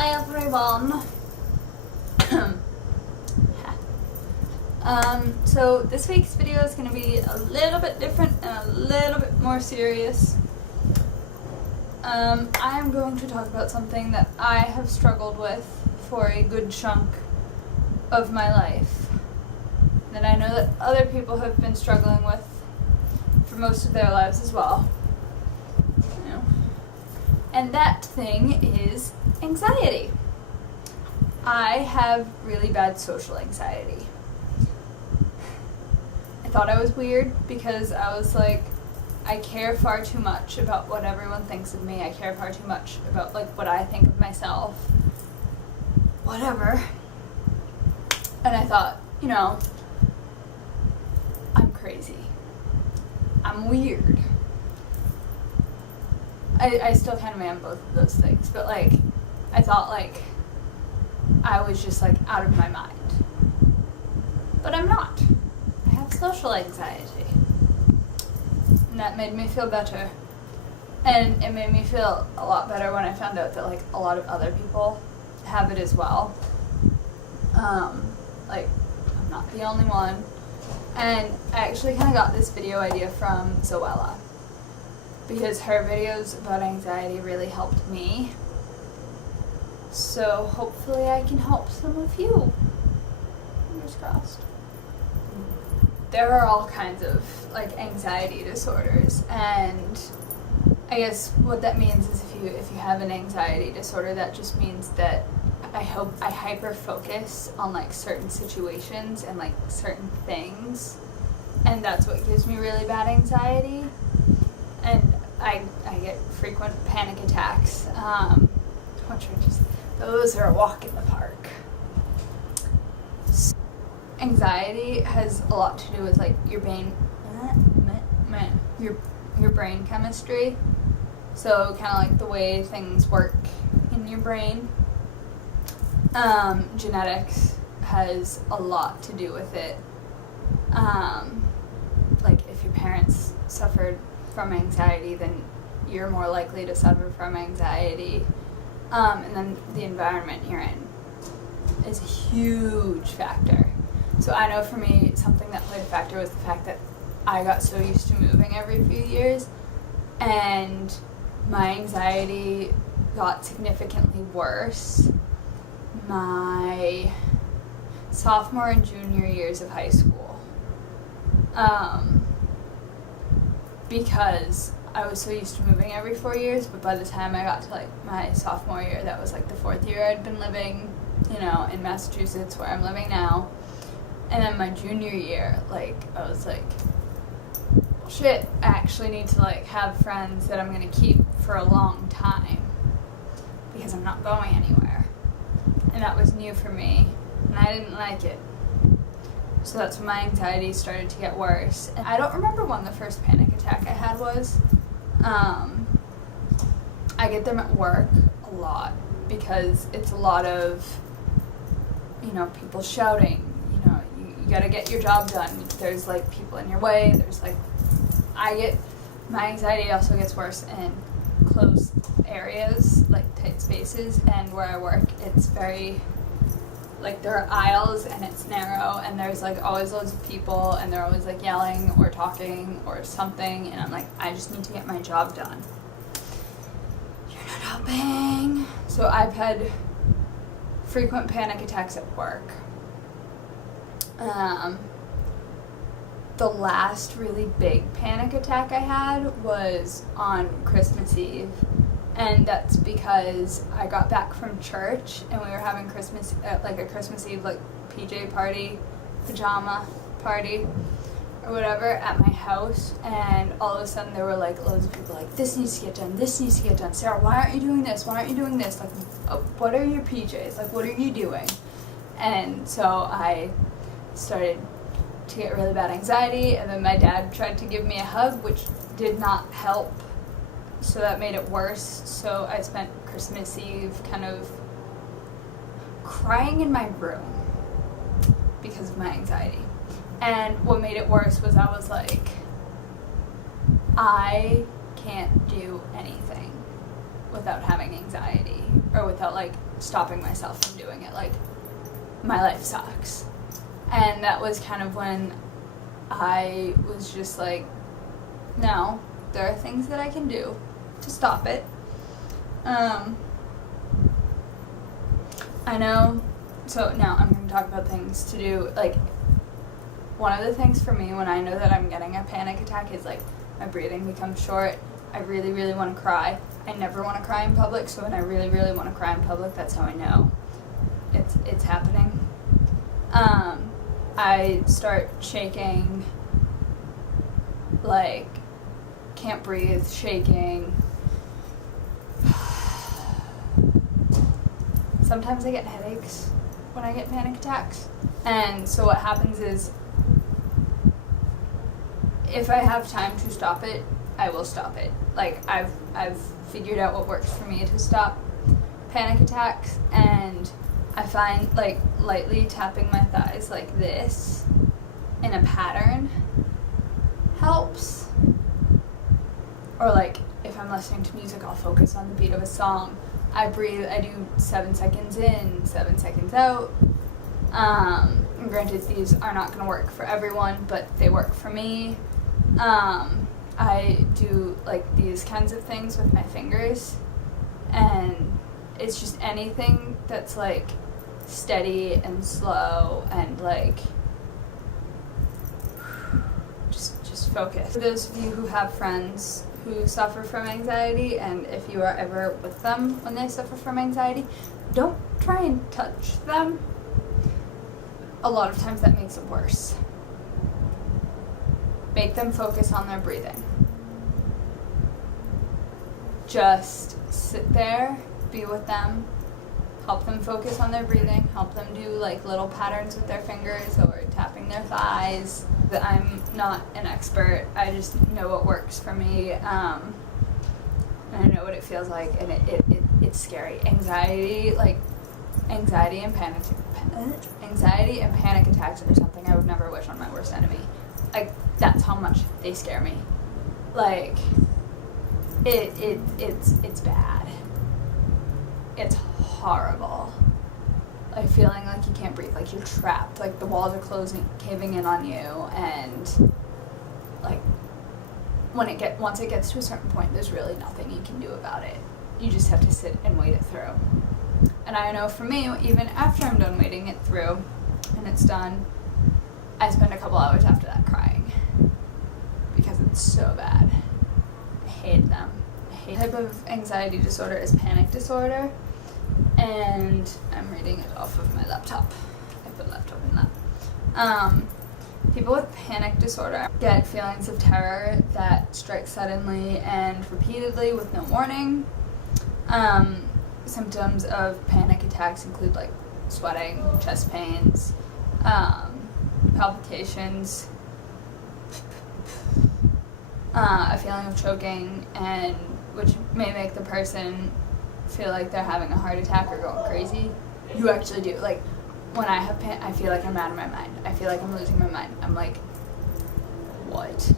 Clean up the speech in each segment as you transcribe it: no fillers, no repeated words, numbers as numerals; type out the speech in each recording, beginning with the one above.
Hi everyone. So this week's video is going to be a little bit different and a little bit more serious. I'm going to talk about something that I have struggled with for a good chunk of my life, that I know that other people have been struggling with for most of their lives as well. And that thing is anxiety. I have really bad social anxiety. I thought I was weird because I was like, I care far too much about what everyone thinks of me. I care far too much about like what I think of myself. Whatever. And I thought, I'm crazy. I'm weird. I still kind of am both of those things, but like, I thought like I was just like out of my mind. But I'm not. I have social anxiety. And that made me feel better. And it made me feel a lot better when I found out that like a lot of other people have it as well. Like, I'm not the only one. And I actually kind of got this video idea from Zoella, because her videos about anxiety really helped me. So hopefully I can help some of you. Fingers crossed. There are all kinds of like anxiety disorders, and I guess what that means is if you have an anxiety disorder, that just means that I hyper focus on like certain situations and like certain things, and that's what gives me really bad anxiety. And I get frequent panic attacks, which are just, those are a walk in the park. So, anxiety has a lot to do with like your brain chemistry. So kind of like the way things work in your brain. Genetics has a lot to do with it. Like if your parents suffered from anxiety, then you're more likely to suffer from anxiety. And then the environment you're in is a huge factor. So I know for me, something that played a factor was the fact that I got so used to moving every few years, and my anxiety got significantly worse my sophomore and junior years of high school. Because I was so used to moving every 4 years, but by the time I got to like my sophomore year, that was like the 4th year I'd been living, in Massachusetts where I'm living now. And then my junior year, like I was like, shit, I actually need to like have friends that I'm gonna keep for a long time because I'm not going anywhere. And that was new for me, and I didn't like it. So that's when my anxiety started to get worse. And I don't remember when the first panic attack I had was. I get them at work a lot because it's a lot of, people shouting, you gotta get your job done. There's like people in your way. There's like, my anxiety also gets worse in closed areas, like tight spaces, and where I work, it's very, like there are aisles and it's narrow and there's like always loads of people and they're always like yelling or talking or something, and I'm like, I just need to get my job done. You're not helping. So I've had frequent panic attacks at work. The last really big panic attack I had was on Christmas Eve. And that's because I got back from church and we were having a Christmas Eve like PJ party, pajama party, or whatever at my house. And all of a sudden there were like loads of people like, this needs to get done, this needs to get done. Sarah, why aren't you doing this? Why aren't you doing this? Like, what are your PJs? Like, what are you doing? And so I started to get really bad anxiety, and then my dad tried to give me a hug, which did not help. So that made it worse. So I spent Christmas Eve kind of crying in my room because of my anxiety. And what made it worse was I was like, I can't do anything. without having anxiety or without like stopping myself from doing it. Like, my life sucks. And that was kind of when I was just like, no, there are things that I can do to stop it. I know, so now I'm going to talk about things to do. Like, one of the things for me when I know that I'm getting a panic attack is like my breathing becomes short. I really, really want to cry. I never want to cry in public, so when I really, really want to cry in public, that's how I know it's happening. I start shaking, like, can't breathe, shaking. Sometimes I get headaches when I get panic attacks. And so what happens is, if I have time to stop it, I will stop it. Like, I've figured out what works for me to stop panic attacks, and I find, like, lightly tapping my thighs like this in a pattern helps. Or, like, if I'm listening to music, I'll focus on the beat of a song. I breathe, I do 7 seconds in, 7 seconds out. Granted, these are not going to work for everyone, but they work for me. I do, like, these kinds of things with my fingers, and it's just anything that's, like, steady and slow and, like, just focus. For those of you who have friends who suffer from anxiety, and if you are ever with them when they suffer from anxiety, don't try and touch them. A lot of times that makes it worse. Make them focus on their breathing. Just sit there, be with them, help them focus on their breathing, help them do like little patterns with their fingers or tapping their thighs. I'm not an expert, I just know what works for me, and I know what it feels like, and it's scary. Anxiety and panic attacks are something I would never wish on my worst enemy. Like, that's how much they scare me. Like, it's bad. It's horrible. Like, feeling like you can't breathe, like you're trapped, like the walls are caving in on you, and like once it gets to a certain point, there's really nothing you can do about it. You just have to sit and wait it through. And I know for me, even after I'm done waiting it through and it's done, I spend a couple hours after that crying because it's so bad. I hate them. The type of anxiety disorder is panic disorder, and I'm reading it off of my laptop. I put a laptop in that. People with panic disorder get feelings of terror that strike suddenly and repeatedly with no warning. Symptoms of panic attacks include like sweating, chest pains, palpitations, a feeling of choking, and which may make the person feel like they're having a heart attack or going crazy. You actually do. Like, when I have I feel like I'm out of my mind. I feel like I'm losing my mind. I'm like, what?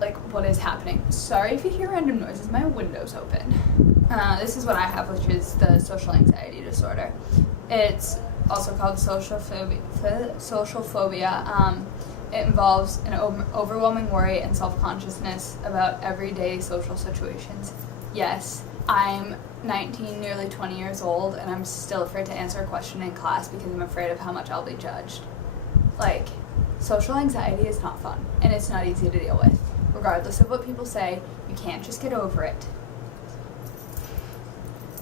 Like, what is happening? Sorry if you hear random noises. My window's open. This is what I have, which is the social anxiety disorder. It's also called social phobia. It involves an overwhelming worry and self-consciousness about everyday social situations. Yes, I'm 19, nearly 20 years old, and I'm still afraid to answer a question in class because I'm afraid of how much I'll be judged. Like, social anxiety is not fun, and it's not easy to deal with. Regardless of what people say, you can't just get over it.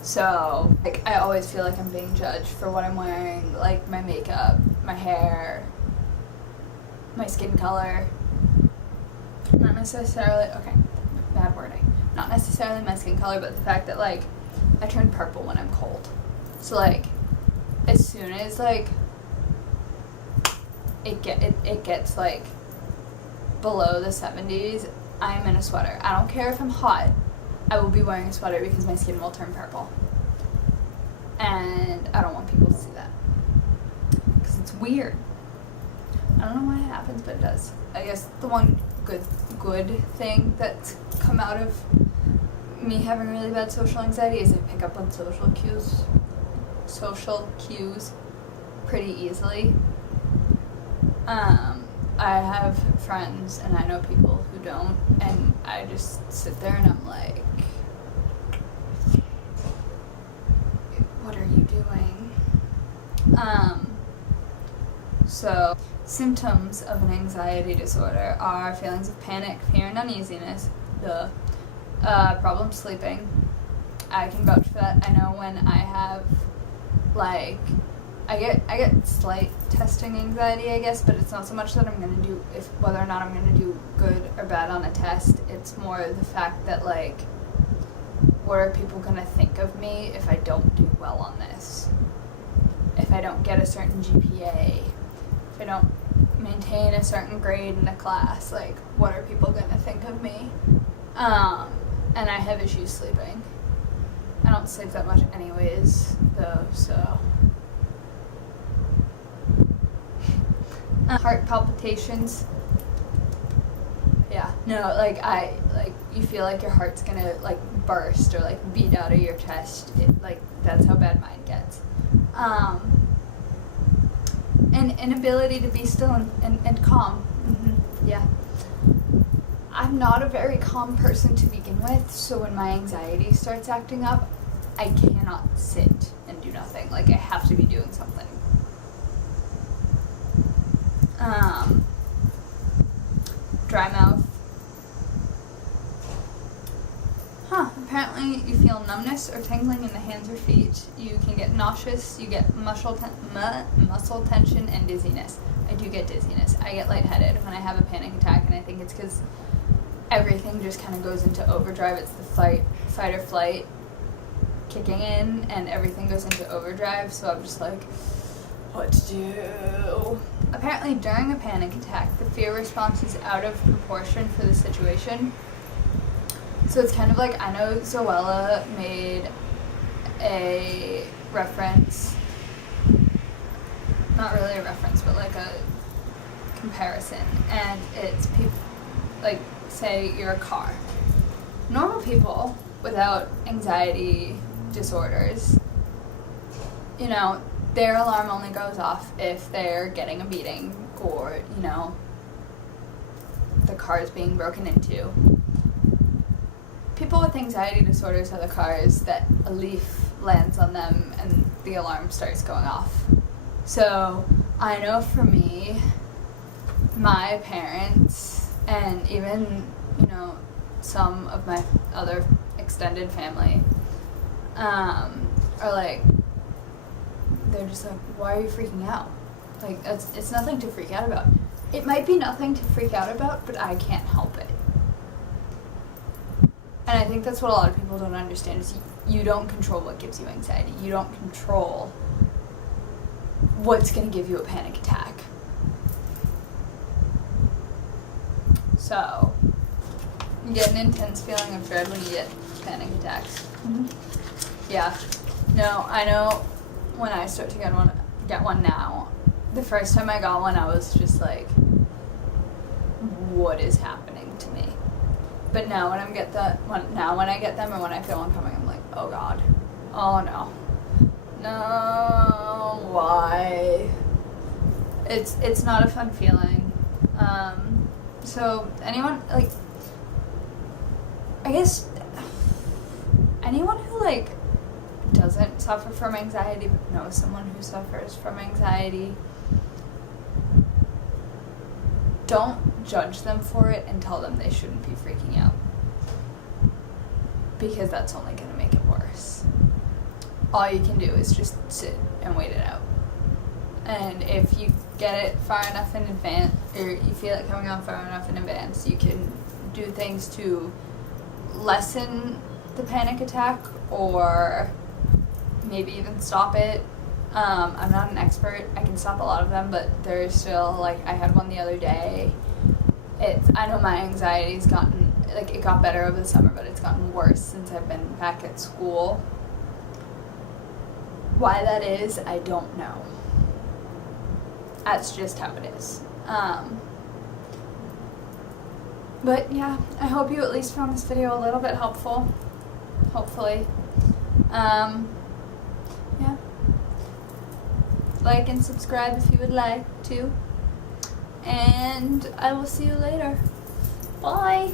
So, like, I always feel like I'm being judged for what I'm wearing, like my makeup, my hair, my skin color. Not necessarily, okay, bad wording. Not necessarily my skin color, but the fact that, like, I turn purple when I'm cold. So, like, as soon as, like, it gets, like, below the 70s, I'm in a sweater. I don't care if I'm hot. I will be wearing a sweater because my skin will turn purple. And I don't want people to see that. Because it's weird. I don't know why it happens, but it does. I guess the one good thing that's come out of me having really bad social anxiety is I pick up on social cues pretty easily. I have friends and I know people who don't, and I just sit there and I'm like, what are you doing? So symptoms of an anxiety disorder are feelings of panic, fear, and uneasiness, problem sleeping. I can vouch for that. I know when I have, like, I get slight testing anxiety, I guess, but it's not so much that I'm gonna do whether or not I'm gonna do good or bad on a test. It's more the fact that, like, what are people gonna think of me if I don't do well on this? If I don't get a certain GPA, if I don't maintain a certain grade in a class, like, what are people gonna think of me? And I have issues sleeping. I don't sleep that much anyways, though, so. Heart palpitations. Yeah, no, like, you feel like your heart's gonna, like, burst or, like, beat out of your chest. That's how bad mine gets. And inability to be still and calm. Mm-hmm. Yeah. I'm not a very calm person to begin with, so when my anxiety starts acting up, I cannot sit and do nothing. Like, I have to be doing something. Dry mouth. Apparently you feel numbness or tingling in the hands or feet. You can get nauseous, you get muscle tension, and dizziness. I do get dizziness. I get lightheaded when I have a panic attack, and I think it's because everything just kind of goes into overdrive. It's the fight or flight kicking in, and everything goes into overdrive, so I'm just like, what to do? Apparently during a panic attack, the fear response is out of proportion for the situation. So it's kind of like, I know Zoella made a reference, not really a reference, but like a comparison, and it's people, like, say you're a car. Normal people without anxiety disorders, you know, their alarm only goes off if they're getting a beating or, you know, the car is being broken into. People with anxiety disorders are the cars that a leaf lands on them and the alarm starts going off. So I know for me, my parents, and even, you know, some of my other extended family, are like, they're just like, why are you freaking out? Like, it's nothing to freak out about. It might be nothing to freak out about, but I can't help it. And I think that's what a lot of people don't understand, is you don't control what gives you anxiety. You don't control what's going to give you a panic attack. So, you get an intense feeling of dread when you get panic attacks. Mm-hmm. Yeah. No, I know when I start to get one now, the first time I got one, I was just like, what is happening to me? But now when I get them or when I feel one coming, I'm like, oh God, oh no, why? It's not a fun feeling. So anyone, like, I guess anyone who, like, doesn't suffer from anxiety but knows someone who suffers from anxiety, don't judge them for it and tell them they shouldn't be freaking out, because that's only going to make it worse. All you can do is just sit and wait it out. And if you get it far enough in advance, or you feel it coming on far enough in advance, you can do things to lessen the panic attack or maybe even stop it. I'm not an expert. I can stop a lot of them, but there's still, like, I had one the other day. I know my anxiety's gotten, like, it got better over the summer, but it's gotten worse since I've been back at school. Why that is, I don't know. That's just how it is. But yeah, I hope you at least found this video a little bit helpful. hopefully. Yeah. Like and subscribe if you would like to. And I will see you later. Bye.